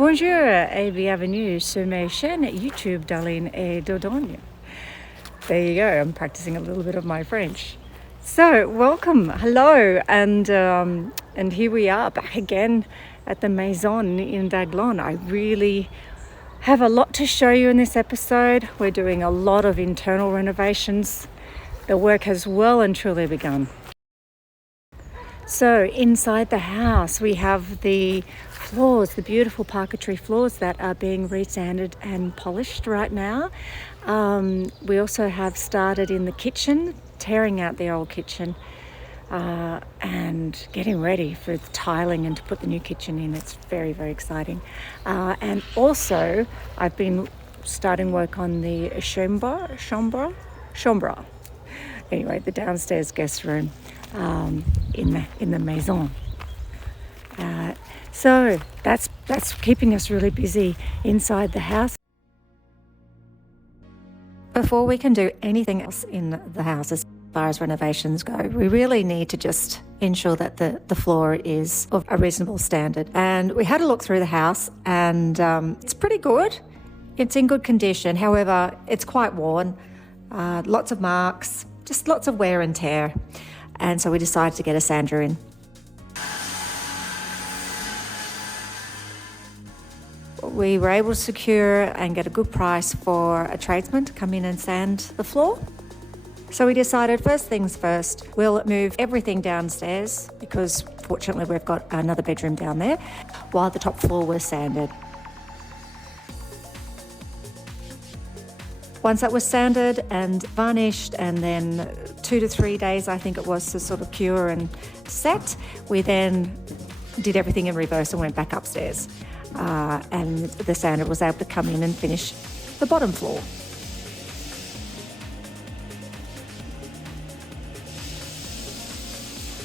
Bonjour et bienvenue sur ma chaîne YouTube Darlene et Dordogne. There you go, I'm practicing a little bit of my French. So, welcome, hello, and here we are back again at the Maison in Daglon. I really have a lot to show you in this episode. We're doing a lot of internal renovations. The work has well and truly begun. So inside the house we have the floors, the beautiful parquetry floors that are being resanded and polished right now. We also have started in the kitchen, tearing out the old kitchen and getting ready for the tiling and to put the new kitchen in. It's very, very exciting. And also I've been starting work on the chambre. Anyway, the downstairs guest room in the Maison. So that's keeping us really busy inside the house. Before we can do anything else in the house as far as renovations go, we really need to just ensure that the floor is of a reasonable standard. And we had a look through the house and it's pretty good. It's in good condition. However, it's quite worn, lots of marks, just lots of wear and tear. And so we decided to get a sander in. We were able to secure and get a good price for a tradesman to come in and sand the floor. So we decided, first things first, we'll move everything downstairs because fortunately we've got another bedroom down there while the top floor was sanded. Once that was sanded and varnished and then 2 to 3 days, I think it was, to sort of cure and set, we then did everything in reverse and went back upstairs. And the sander was able to come in and finish the bottom floor.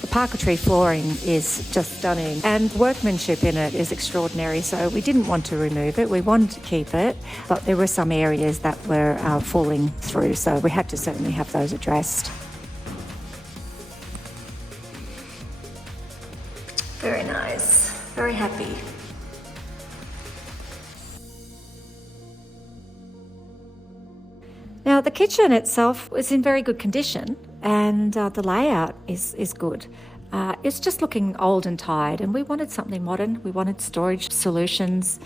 The parquetry flooring is just stunning and workmanship in it is extraordinary, so we didn't want to remove it, we wanted to keep it, but there were some areas that were falling through, so we had to certainly have those addressed. Very nice, very happy. Now the kitchen itself is in very good condition and the layout is good. It's just looking old and tired and we wanted something modern. We wanted storage solutions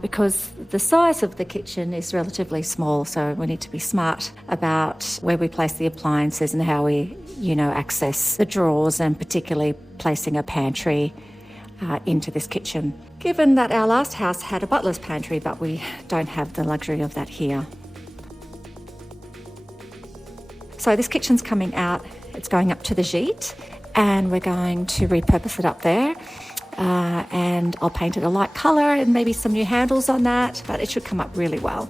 because the size of the kitchen is relatively small, so we need to be smart about where we place the appliances and how we, access the drawers, and particularly placing a pantry into this kitchen. Given that our last house had a butler's pantry, but we don't have the luxury of that here. So this kitchen's coming out, it's going up to the gîte, and we're going to repurpose it up there. And I'll paint it a light colour and maybe some new handles on that, but it should come up really well.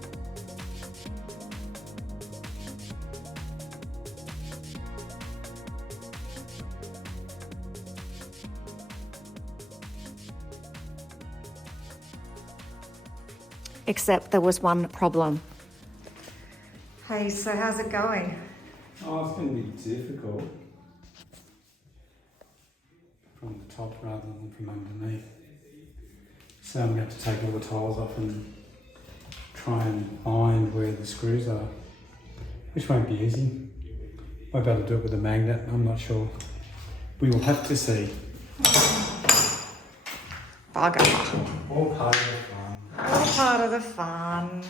Except there was one problem. Hey, so how's it going? Oh, it's going to be difficult from the top rather than from underneath. So I'm going to have to take all the tiles off and try and find where the screws are, which won't be easy. Might be able to do it with a magnet, I'm not sure. We will have to see. Bugger. All part of the fun. All part of the fun.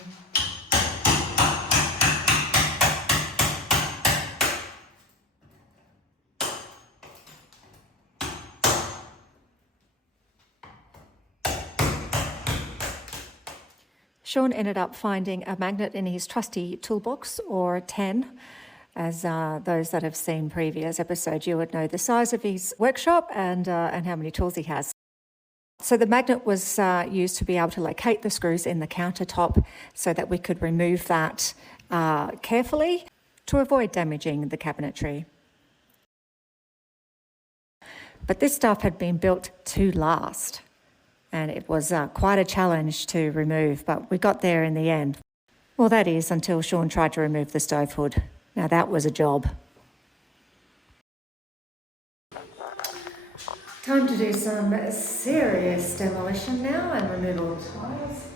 Sean ended up finding a magnet in his trusty toolbox, or 10, as those that have seen previous episodes, you would know the size of his workshop and how many tools he has. So the magnet was used to be able to locate the screws in the countertop so that we could remove that carefully to avoid damaging the cabinetry. But this stuff had been built to last. And it was quite a challenge to remove, but we got there in the end. Well, that is until Sean tried to remove the stove hood. Now that was a job. Time to do some serious demolition now and removal of tiles.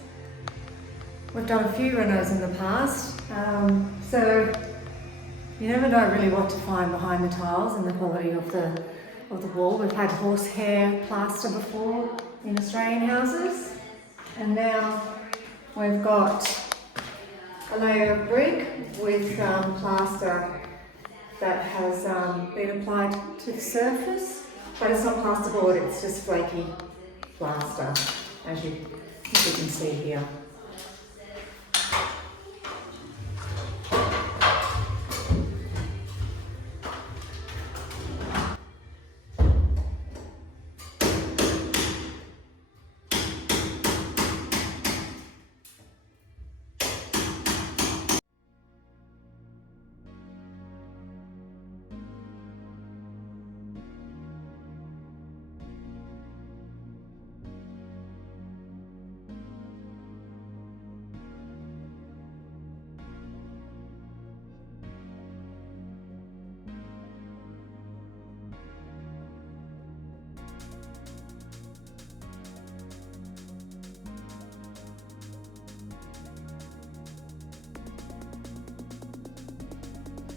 We've done a few renos in the past, so you never know really what to find behind the tiles and the quality of the wall. We've had horsehair plaster before in Australian houses, and now we've got a layer of brick with plaster that has been applied to the surface, but it's not plasterboard, it's just flaky plaster, as you can see here.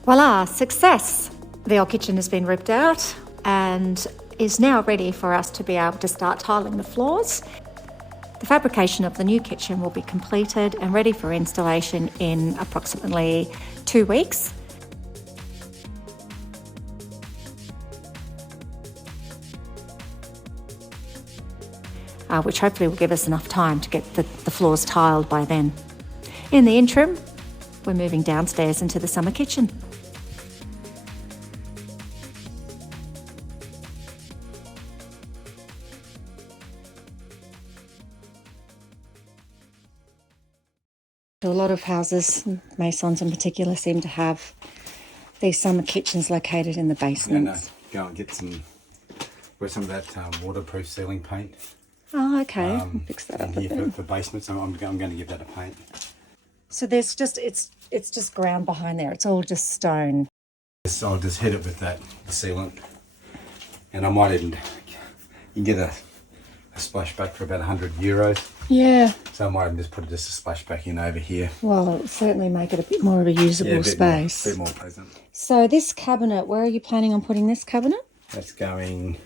Voila, success! The old kitchen has been ripped out and is now ready for us to be able to start tiling the floors. The fabrication of the new kitchen will be completed and ready for installation in approximately 2 weeks. Which hopefully will give us enough time to get the floors tiled by then. In the interim, we're moving downstairs into the summer kitchen. A lot of houses, Maisons in particular, seem to have these summer kitchens located in the basements. Go and get some of that waterproof ceiling paint. Oh, okay. Fix that up a Here bit. for basements, I'm going to give that a paint. So there's just it's just ground behind there. It's all just stone. I'll just hit it with that sealant, and I might even you can get a splashback for about €100. Yeah. So I might even just put just a splashback in over here. Well, it'll certainly make it a bit more of a usable space. A bit more pleasant. So this cabinet, where are you planning on putting this cabinet? That's going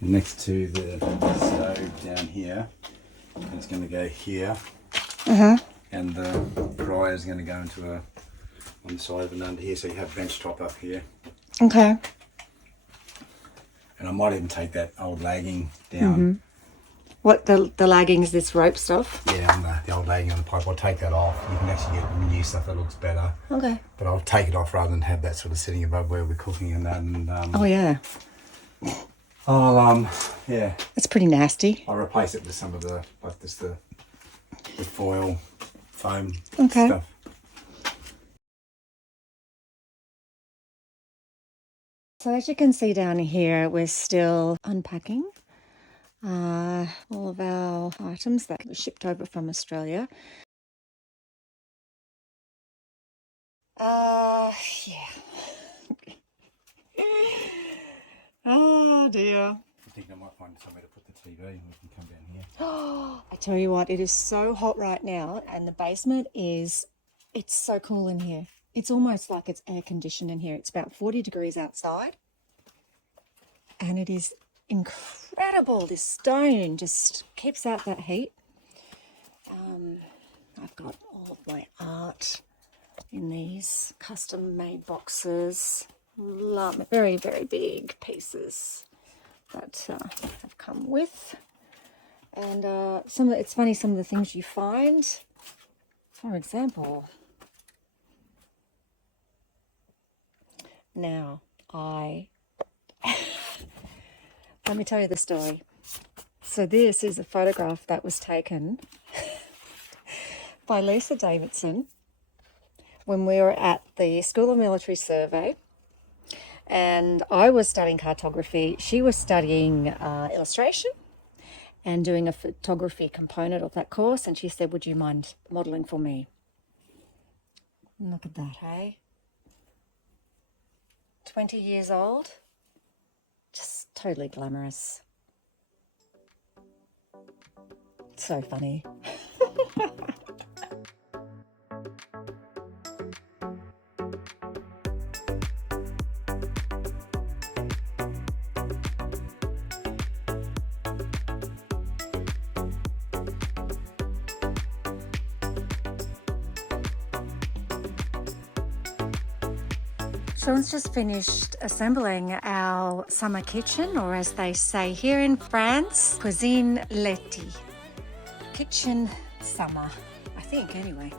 next to the stove down here. And it's going to go here. And the dryer is going to go into on the side of it under here, so you have bench top up here. Okay. And I might even take that old lagging down. What, the lagging is this rope stuff? Yeah, on the old lagging on the pipe. I'll take that off. You can actually get new stuff that looks better. Okay. But I'll take it off rather than have that sort of sitting above where we're cooking and that. And, Oh yeah. I'll yeah. That's pretty nasty. I'll replace it with some of the the foil foam stuff. So as you can see down here, we're still unpacking all of our items that were shipped over from Australia. Yeah. Oh dear. I think I might find somewhere to put the TV and we can come down here. I tell you what, it is so hot right now, and the basement it's so cool in here. It's almost like it's air conditioned in here. It's about 40 degrees outside, and it is incredible. This stone just keeps out that heat. I've got all of my art in these custom made boxes. Very, very big pieces that have come with. And it's funny, some of the things you find. For example, now let me tell you the story. So this is a photograph that was taken by Lisa Davidson when we were at the School of Military Survey, and I was studying cartography. She was studying illustration and doing a photography component of that course, and she said, would you mind modelling for me? Look at that, hey? 20 years old, just totally glamorous. So funny. Sean's just finished assembling our summer kitchen, or as they say here in France, cuisine l'été. Kitchen summer, I think, anyway.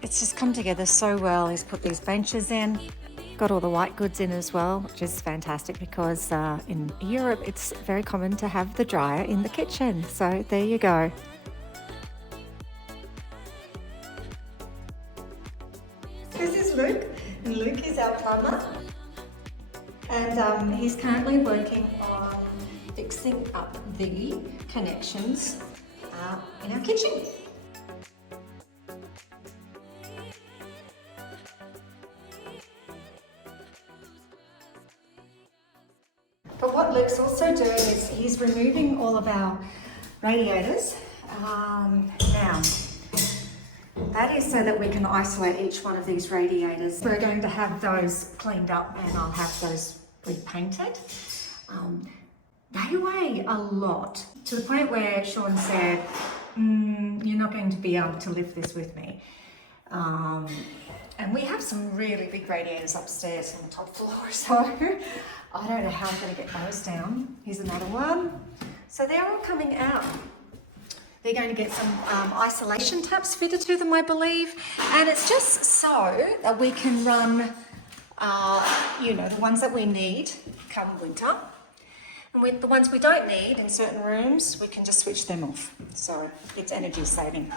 It's just come together so well. He's put these benches in, got all the white goods in as well, which is fantastic because in Europe it's very common to have the dryer in the kitchen. So there you go. This is Luke, and Luke is our plumber, and he's currently working on fixing up the connections in our kitchen. But what Luke's also doing is he's removing all of our radiators. Now, that is so that we can isolate each one of these radiators. We're going to have those cleaned up and I'll have those repainted. They weigh a lot, to the point where Sean said, you're not going to be able to lift this with me. And we have some really big radiators upstairs on the top floor, so I don't know how I'm going to get those down. Here's another one. So they're all coming out. They're going to get some isolation taps fitted to them, I believe. And it's just so that we can run, the ones that we need come winter. And the ones we don't need in certain rooms, we can just switch them off. So it's energy saving.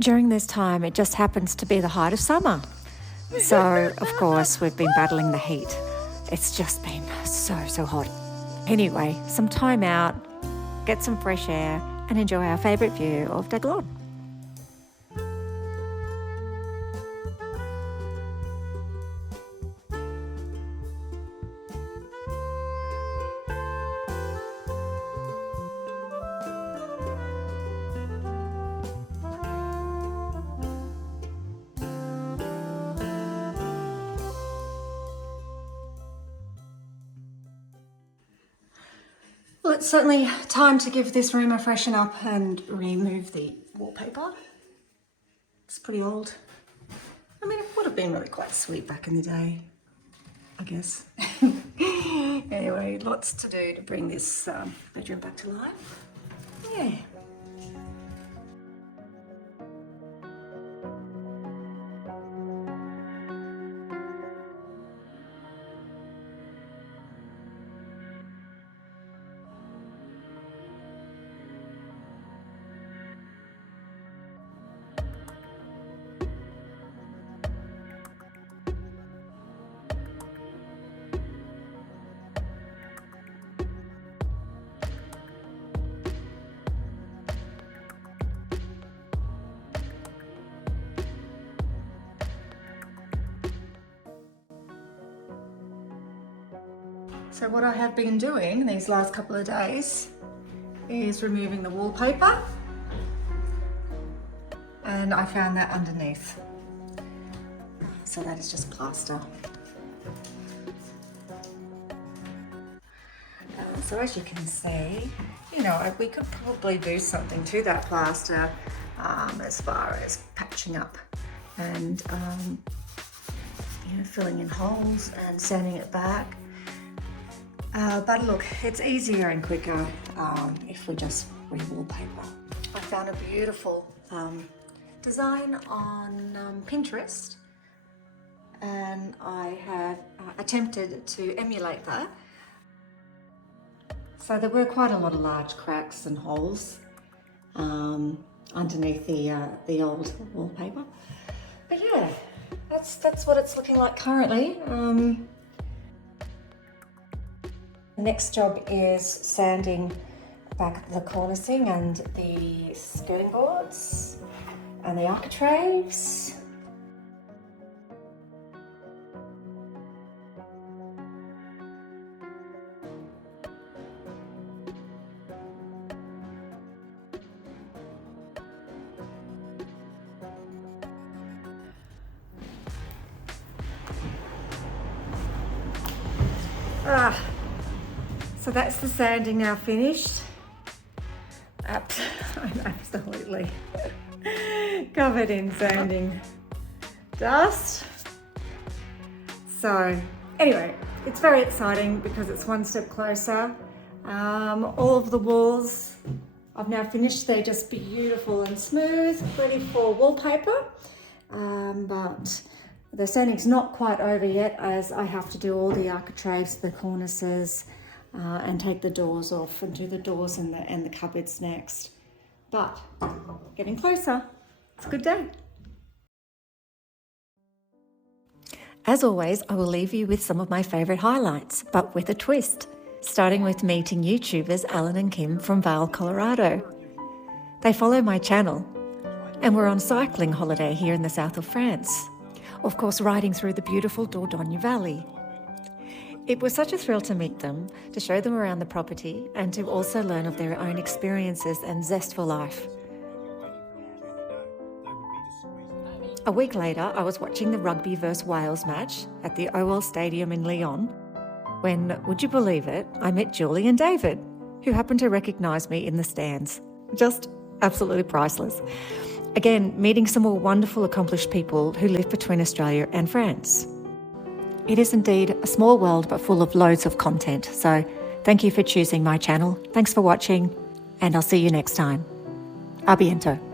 During this time, it just happens to be the height of summer. So, of course, we've been battling the heat. It's just been so hot. Anyway, some time out, get some fresh air and enjoy our favourite view of Daglon. Well, it's certainly time to give this room a freshen up and remove the wallpaper. It's pretty old. I mean, it would have been really quite sweet back in the day, I guess. Anyway, lots to do to bring this bedroom back to life. Yeah. So what I have been doing these last couple of days is removing the wallpaper and I found that underneath. So that is just plaster. So as you can see, you know, we could probably do something to that plaster as far as patching up and you know, filling in holes and sanding it back. But look, it's easier and quicker if we just re-wallpaper. I found a beautiful design on Pinterest, and I have attempted to emulate that. So there were quite a lot of large cracks and holes underneath the old wallpaper. But yeah, that's what it's looking like currently. Next job is sanding back the cornicing and the skirting boards and the architraves. So that's the sanding now finished. I'm absolutely covered in sanding dust. So anyway, it's very exciting because it's one step closer. All of the walls I've now finished. They're just beautiful and smooth, ready for wallpaper. But the sanding's not quite over yet, as I have to do all the architraves, the cornices, and take the doors off and do the doors and the cupboards next. But getting closer. It's a good day. As always, I will leave you with some of my favourite highlights, but with a twist, starting with meeting YouTubers Alan and Kim from Vail, Colorado. They follow my channel, and we're on cycling holiday here in the south of France. Of course, riding through the beautiful Dordogne Valley. It was such a thrill to meet them, to show them around the property, and to also learn of their own experiences and zest for life. A week later, I was watching the Rugby vs Wales match at the OL Stadium in Lyon, when, would you believe it, I met Julie and David, who happened to recognise me in the stands. Just absolutely priceless. Again, meeting some more wonderful, accomplished people who live between Australia and France. It is indeed a small world, but full of loads of content. So thank you for choosing my channel. Thanks for watching, and I'll see you next time. A bientôt.